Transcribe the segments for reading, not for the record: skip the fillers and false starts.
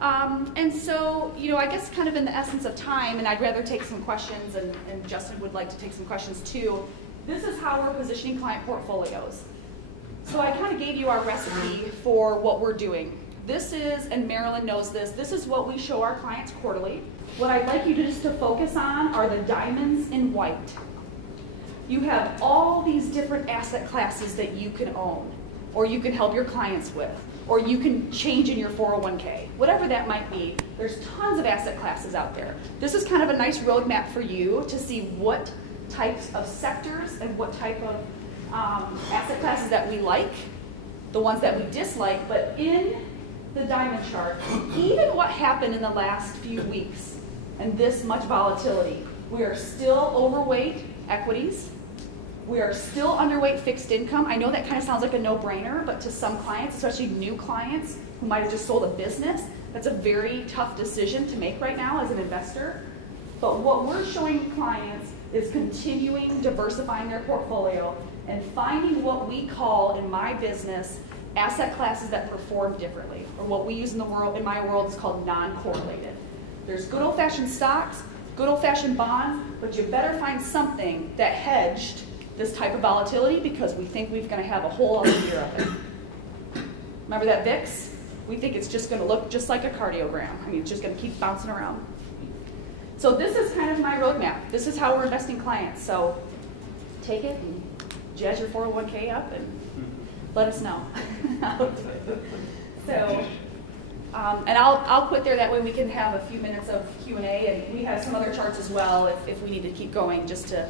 And so, I guess kind of in the essence of time, and I'd rather take some questions, and Justin would like to take some questions too. This is how we're positioning client portfolios. So I kind of gave you our recipe for what we're doing. This is, and Marilyn knows this is what we show our clients quarterly. What I'd like you to just to focus on are the diamonds in white. You have all these different asset classes that you can own, or you can help your clients with, or you can change in your 401k, whatever that might be. There's tons of asset classes out there. This is kind of a nice roadmap for you to see what types of sectors and what type of asset classes that we like, the ones that we dislike, but in the diamond chart, even what happened in the last few weeks and this much volatility, we are still overweight equities. We are still underweight fixed income. I know that kind of sounds like a no-brainer, but to some clients, especially new clients who might have just sold a business, that's a very tough decision to make right now as an investor. But what we're showing clients is continuing diversifying their portfolio and finding what we call in my business asset classes that perform differently, or what we use in my world is called non-correlated. There's good old-fashioned stocks, good old-fashioned bonds, but you better find something that hedged this type of volatility because we think we're going to have a whole other year of it. Remember that VIX? We think it's just going to look just like a cardiogram. I mean, it's just going to keep bouncing around. So this is kind of my roadmap. This is how we're investing clients. So take it and jazz your 401k up and let us know. So, and I'll quit there. That way we can have a few minutes of Q&A, and we have some other charts as well if we need to keep going, just to,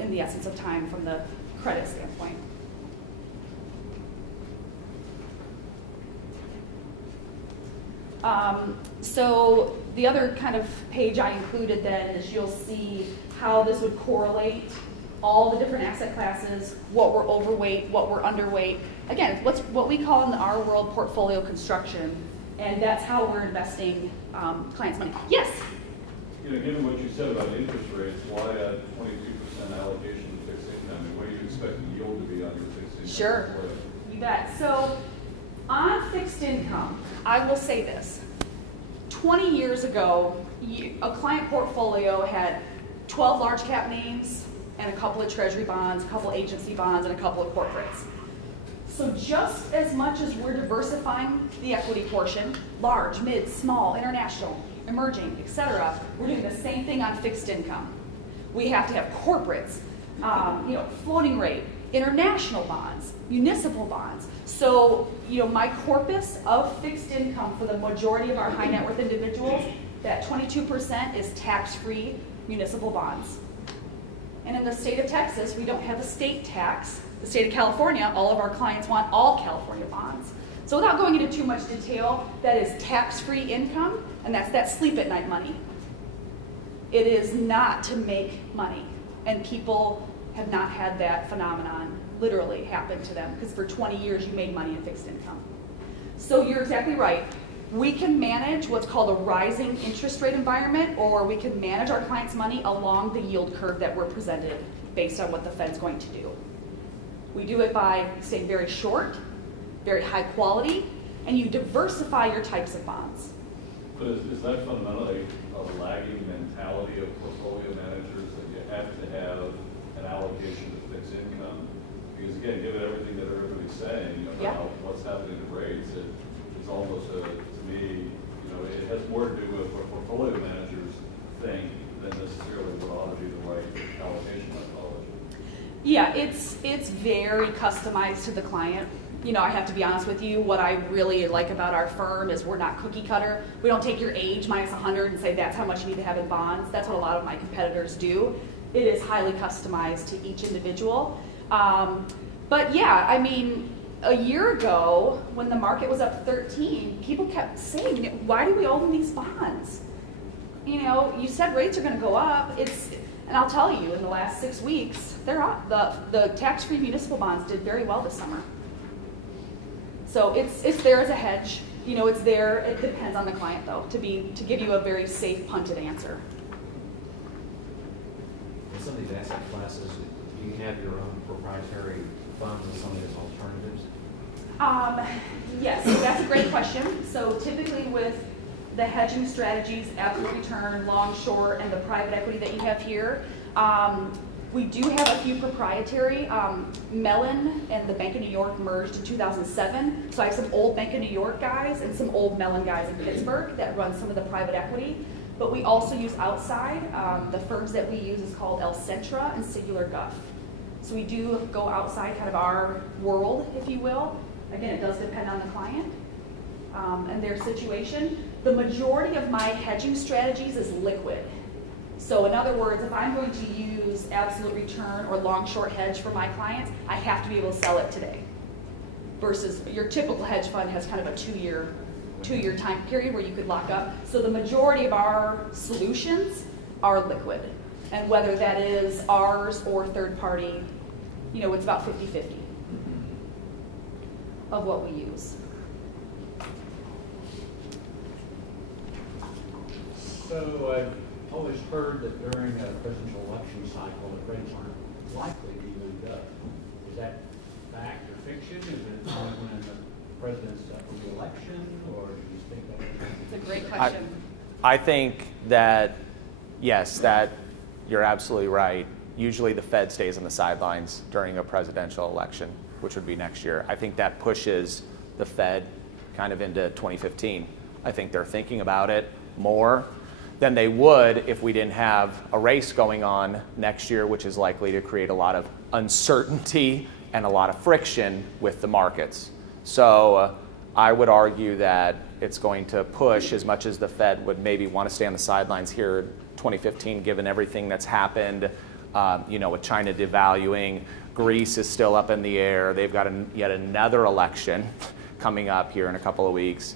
in the essence of time from the credit standpoint. So the other kind of page I included then is you'll see how this would correlate all the different asset classes, what we're overweight, what we're underweight. Again, what's what we call in our world portfolio construction, and that's how we're investing clients' money. Yes? Given what you said about interest rates, why a 22% allocation to fixed income? I mean, what do you expect the yield to be on your fixed income? Sure, you bet. So on fixed income, I will say this. 20 years ago, a client portfolio had 12 large cap names, and a couple of treasury bonds, a couple agency bonds, and a couple of corporates. So just as much as we're diversifying the equity portion, large, mid, small, international, emerging, etc., we're doing the same thing on fixed income. We have to have corporates, floating rate, international bonds, municipal bonds. So, my corpus of fixed income for the majority of our high net worth individuals, that 22% is tax-free municipal bonds. And in the state of Texas, we don't have a state tax. The state of California, all of our clients want all California bonds. So without going into too much detail, that is tax-free income, and that's that sleep at night money. It is not to make money, and people have not had that phenomenon literally happen to them, because for 20 years you made money in fixed income. So you're exactly right. We can manage what's called a rising interest rate environment, or we can manage our clients' money along the yield curve that we're presented based on what the Fed's going to do. We do it by staying very short, very high quality, and you diversify your types of bonds. But is that fundamentally a lagging mentality of portfolio managers, that you have to have an allocation to fixed income? Because again, given everything that everybody's saying about what's happening to rates, it's almost to me, it has more to do with what portfolio managers think than necessarily what ought to be the right allocation methodology. Yeah, it's very customized to the client. I have to be honest with you, what I really like about our firm is we're not cookie cutter. We don't take your age minus 100 and say that's how much you need to have in bonds. That's what a lot of my competitors do. It is highly customized to each individual. But yeah, I mean, a year ago, when the market was up 13, people kept saying, why do we own these bonds? You said rates are going to go up. And I'll tell you, in the last 6 weeks, they're up. The tax-free municipal bonds did very well this summer. So it's there as a hedge. It's there. It depends on the client, though, to give you a very safe, punted answer. In some of these asset classes, do you have your own proprietary funds and some of those alternatives? Yes, so that's a great question. So typically with the hedging strategies, absolute return, long, short, and the private equity that you have here, we do have a few proprietary. Mellon and the Bank of New York merged in 2007. So I have some old Bank of New York guys and some old Mellon guys in Pittsburgh that run some of the private equity. But we also use outside. The firms that we use is called El Centra and Singular Guff. So we do go outside kind of our world, if you will. Again, it does depend on the client and their situation. The majority of my hedging strategies is liquid. So in other words, if I'm going to use absolute return or long short hedge for my clients, I have to be able to sell it today. Versus your typical hedge fund has kind of a two-year time period where you could lock up. So the majority of our solutions are liquid. And whether that is ours or third party, it's about 50-50 of what we use. So I've always heard that during a presidential election cycle, the rates aren't likely to be moved up. Is that fact or fiction? Is it only when the president's up for the election, or do you think that? It's a great question. I think that, yes, that you're absolutely right. Usually the Fed stays on the sidelines during a presidential election, which would be next year. I think that pushes the Fed kind of into 2015. I think they're thinking about it more than they would if we didn't have a race going on next year, which is likely to create a lot of uncertainty and a lot of friction with the markets. So I would argue that it's going to push as much as the Fed would maybe want to stay on the sidelines here in 2015, given everything that's happened, with China devaluing. Greece is still up in the air. They've got yet another election coming up here in a couple of weeks.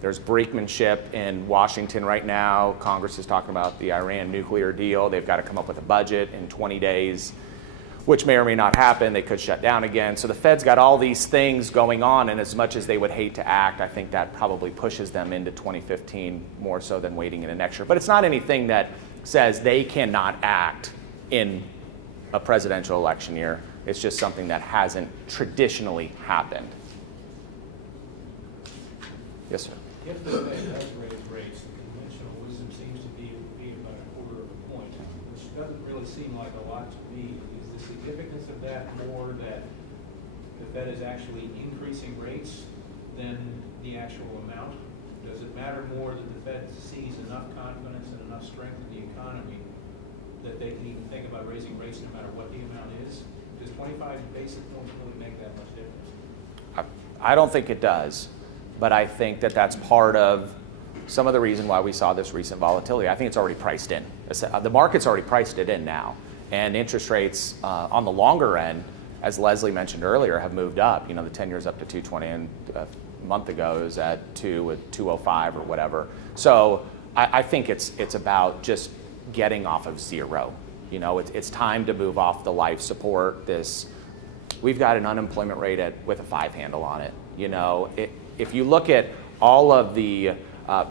There's brinkmanship in Washington right now. Congress is talking about the Iran nuclear deal. They've got to come up with a budget in 20 days, which may or may not happen. They could shut down again. So the Fed's got all these things going on, and as much as they would hate to act, I think that probably pushes them into 2015 more so than waiting into next year. But it's not anything that says they cannot act in a presidential election year. It's just something that hasn't traditionally happened. Yes, sir. If the Fed does raise rates, the conventional wisdom seems to be about a quarter of a point, which doesn't really seem like a lot to me. Is the significance of that more that the Fed is actually increasing rates than the actual amount? Does it matter more that the Fed sees enough confidence and enough strength in the economy that they can even think about raising rates no matter what the amount is? Does 25 basis points really make that much difference? I don't think it does. But I think that that's part of some of the reason why we saw this recent volatility. I think it's already priced in. The market's already priced it in now. And interest rates on the longer end, as Leslie mentioned earlier, have moved up. The 10 years up to 220, and a month ago it was at 205 or whatever. So I think it's about just getting off of zero. It's time to move off the life support. We've got an unemployment rate with a 5 handle on it. If you look at all of the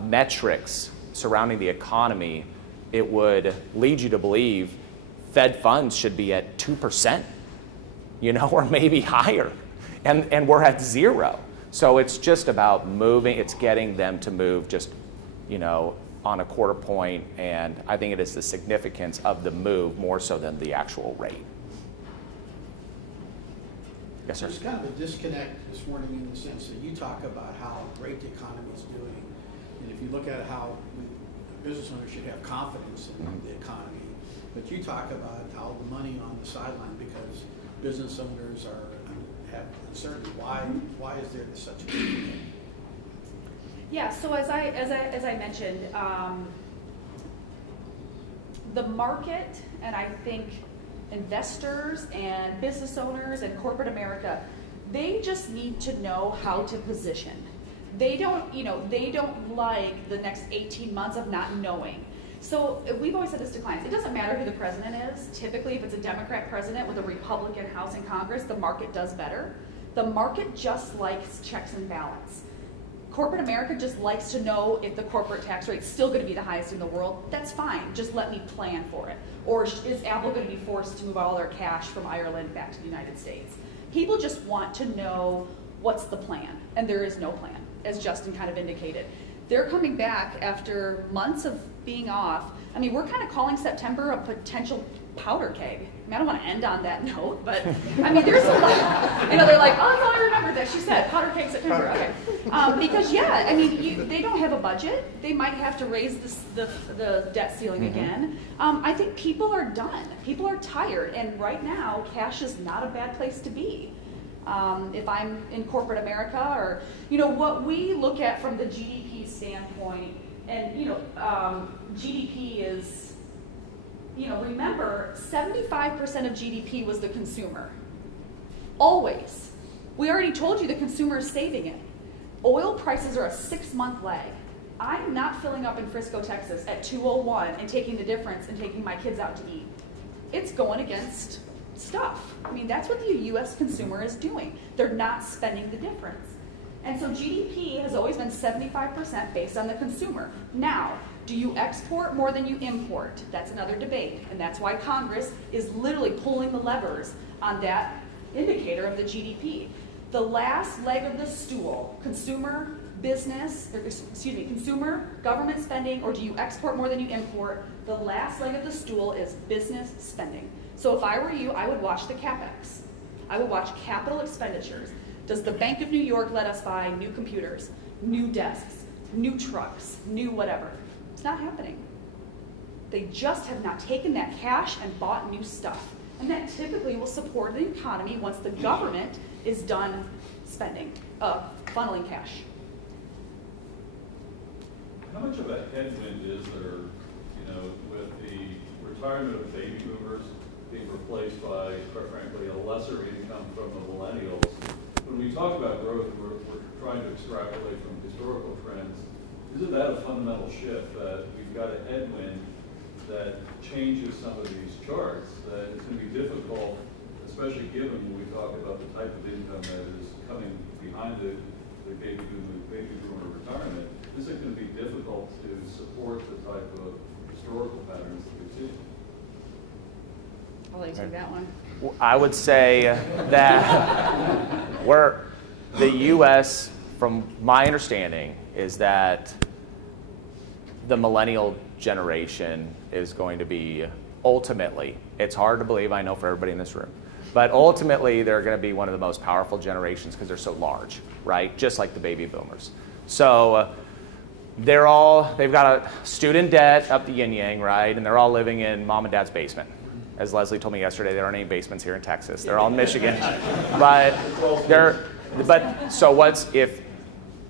metrics surrounding the economy, it would lead you to believe Fed funds should be at 2%, or maybe higher, and we're at 0. So it's just about moving. It's getting them to move just, on a quarter point, and I think it is the significance of the move more so than the actual rate. Yes, sir. There's kind of a disconnect this morning in the sense that you talk about how great the economy is doing. And if you look at how business owners should have confidence in the economy, but you talk about how the money on the sideline because business owners have uncertainty. Why is there such a disconnect? Yeah, so as I mentioned, the market, and I think investors and business owners and corporate America, they just need to know how to position. They don't like the next 18 months of not knowing. So we've always said this to clients, it doesn't matter who the president is. Typically, if it's a Democrat president with a Republican House and Congress, the market does better. The market just likes checks and balance. Corporate America just likes to know if the corporate tax rate is still going to be the highest in the world. That's fine. Just let me plan for it. Or is Apple going to be forced to move all their cash from Ireland back to the United States? People just want to know what's the plan? And there is no plan, as Justin kind of indicated. They're coming back after months of being off. I mean, we're kind of calling September a potential powder keg. I mean, I don't want to end on that note, but I mean, there's a lot, you know, they're like, oh, that's all I remember that she said, powder keg September, okay. Because yeah, I mean, they don't have a budget. They might have to raise the debt ceiling again. I think people are done. People are tired, and right now, cash is not a bad place to be. If I'm in corporate America, or, you know, what we look at from the GDP standpoint, and, you know, GDP is, you know, remember, 75% of GDP was the consumer. Always. We already told you the consumer is saving it. Oil prices are a 6-month lag. I'm not filling up in Frisco, Texas at 2:01 and taking the difference and taking my kids out to eat. It's going against stuff. I mean, that's what the US consumer is doing. They're not spending the difference. And so GDP has always been 75% based on the consumer. Now, do you export more than you import? That's another debate. And that's why Congress is literally pulling the levers on that indicator of the GDP. The last leg of the stool, consumer, business, or excuse me, consumer, government spending, or do you export more than you import? The last leg of the stool is business spending. So if I were you, I would watch the CapEx. I would watch capital expenditures. Does the Bank of New York let us buy new computers, new desks, new trucks, new whatever? It's not happening. They just have not taken that cash and bought new stuff. And that typically will support the economy once the government is done spending, funneling cash. How much of a headwind is there, you know, with the retirement of baby boomers being replaced by, quite frankly, a lesser income from the millennials? When we talk about growth, we're trying to extrapolate from historical trends. Isn't that a fundamental shift, that we've got a headwind that changes some of these charts, that it's going to be difficult, especially given when we talk about the type of income that is coming behind the baby boomer retirement? Is it going to be difficult to support the type of historical patterns that we've seen? I'll let you take that one. I would say that the U.S., from my understanding, is that the millennial generation is going to be ultimately, it's hard to believe, I know for everybody in this room, but ultimately they're going to be one of the most powerful generations because they're so large, right? Just like the baby boomers. So they've got a student debt up the yin-yang, right? And they're all living in mom and dad's basement. As Leslie told me yesterday, there aren't any basements here in Texas. They're all in Michigan.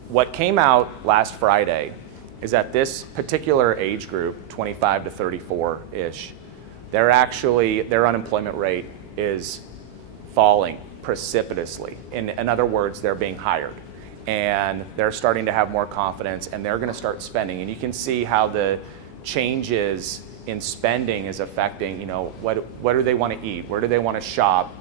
What came out last Friday is that this particular age group, 25 to 34-ish, their unemployment rate is falling precipitously. In other words, they're being hired. And they're starting to have more confidence, and they're going to start spending. And you can see how the changes in spending is affecting, you know, what do they want to eat? Where do they want to shop?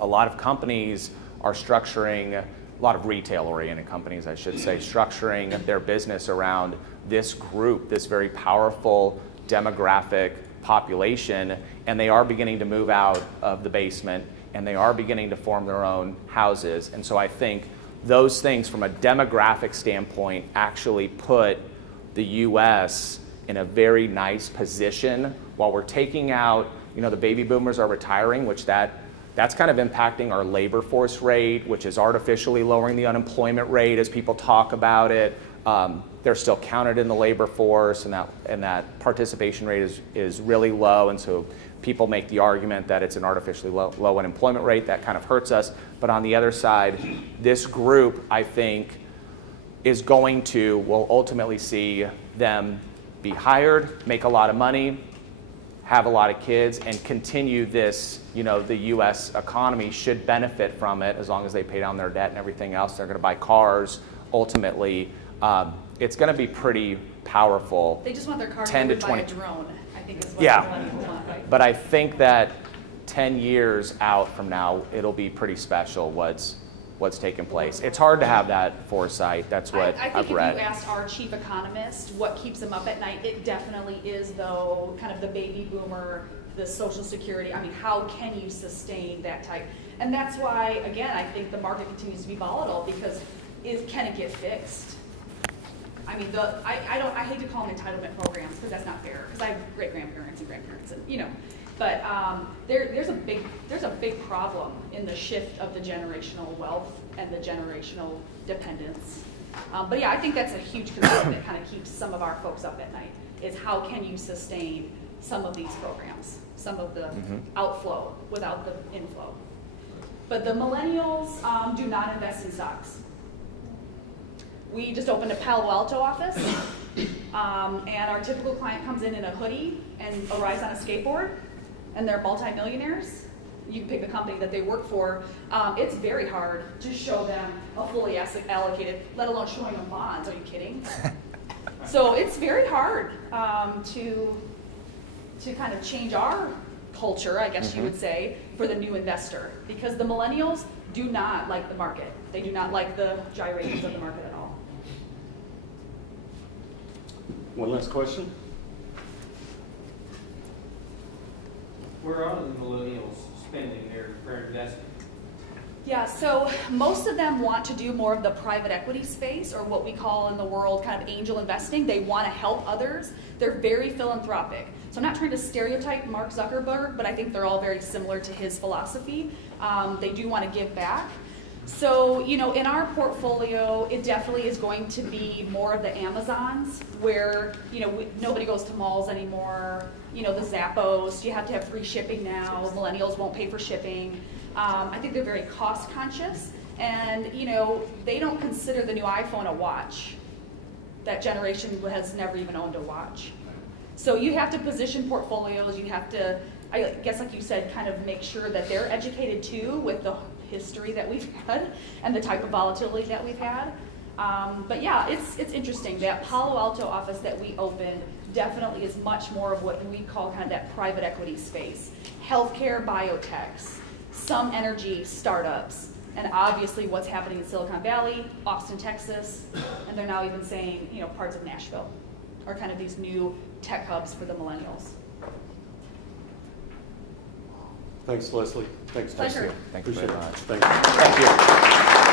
A lot of companies are structuring, a lot of retail-oriented companies, I should say, structuring their business around this group, this very powerful demographic population, and they are beginning to move out of the basement, and they are beginning to form their own houses. And so I think those things from a demographic standpoint actually put the U.S. in a very nice position while we're taking out, you know, the baby boomers are retiring, which that's kind of impacting our labor force rate, which is artificially lowering the unemployment rate as people talk about it. They're still counted in the labor force, and that participation rate is really low, and so people make the argument that it's an artificially low unemployment rate. That kind of hurts us. But on the other side, this group, I think, will ultimately see them be hired, make a lot of money, have a lot of kids, and continue this, you know, the U.S. economy should benefit from it as long as they pay down their debt and everything else. They're going to buy cars. Ultimately, it's going to be pretty powerful. They just want their car 10 to driven 20. by a drone, I think is what Yeah. the millennials want, right? But I think that 10 years out from now, it'll be pretty special what's taking place. It's hard to have that foresight. That's what I think I've read. if you asked our chief economist what keeps him up at night, it definitely is, though, kind of the baby boomer, the Social Security. I mean, how can you sustain that type? And that's why, again, I think the market continues to be volatile because can it get fixed? I mean, I hate to call them entitlement programs because that's not fair because I have great-grandparents and grandparents and, you know, but there's a big problem in the shift of the generational wealth and the generational dependence. But yeah, I think that's a huge concern that kind of keeps some of our folks up at night is how can you sustain some of these programs, some of the outflow without the inflow. But the millennials do not invest in stocks. We just opened a Palo Alto office, and our typical client comes in a hoodie and arrives on a skateboard, and they're multimillionaires. You can pick the company that they work for. It's very hard to show them a fully allocated, let alone showing them bonds. Are you kidding? So it's very hard to kind of change our culture, I guess you would say, for the new investor, because the millennials do not like the market. They do not like the gyrations of the market at all. One last question. Where are the millennials spending their investment? Yeah, so most of them want to do more of the private equity space, or what we call in the world kind of angel investing. They want to help others. They're very philanthropic. So I'm not trying to stereotype Mark Zuckerberg, but I think they're all very similar to his philosophy. They do want to give back. So, you know, in our portfolio, it definitely is going to be more of the Amazons where, you know, nobody goes to malls anymore. You know, the Zappos, you have to have free shipping now. Millennials won't pay for shipping. I think they're very cost conscious, and, you know, they don't consider the new iPhone a watch. That generation has never even owned a watch. So you have to position portfolios, you have to, I guess like you said, kind of make sure that they're educated too with the history that we've had and the type of volatility that we've had. But yeah, it's interesting. That Palo Alto office that we opened definitely is much more of what we call kind of that private equity space. Healthcare, biotechs, some energy startups, and obviously what's happening in Silicon Valley, Austin, Texas, and they're now even saying, you know, parts of Nashville are kind of these new tech hubs for the millennials. Thanks, Leslie. Thanks, Pleasure. Jessica. Thank you very much. Thank you. Thank you.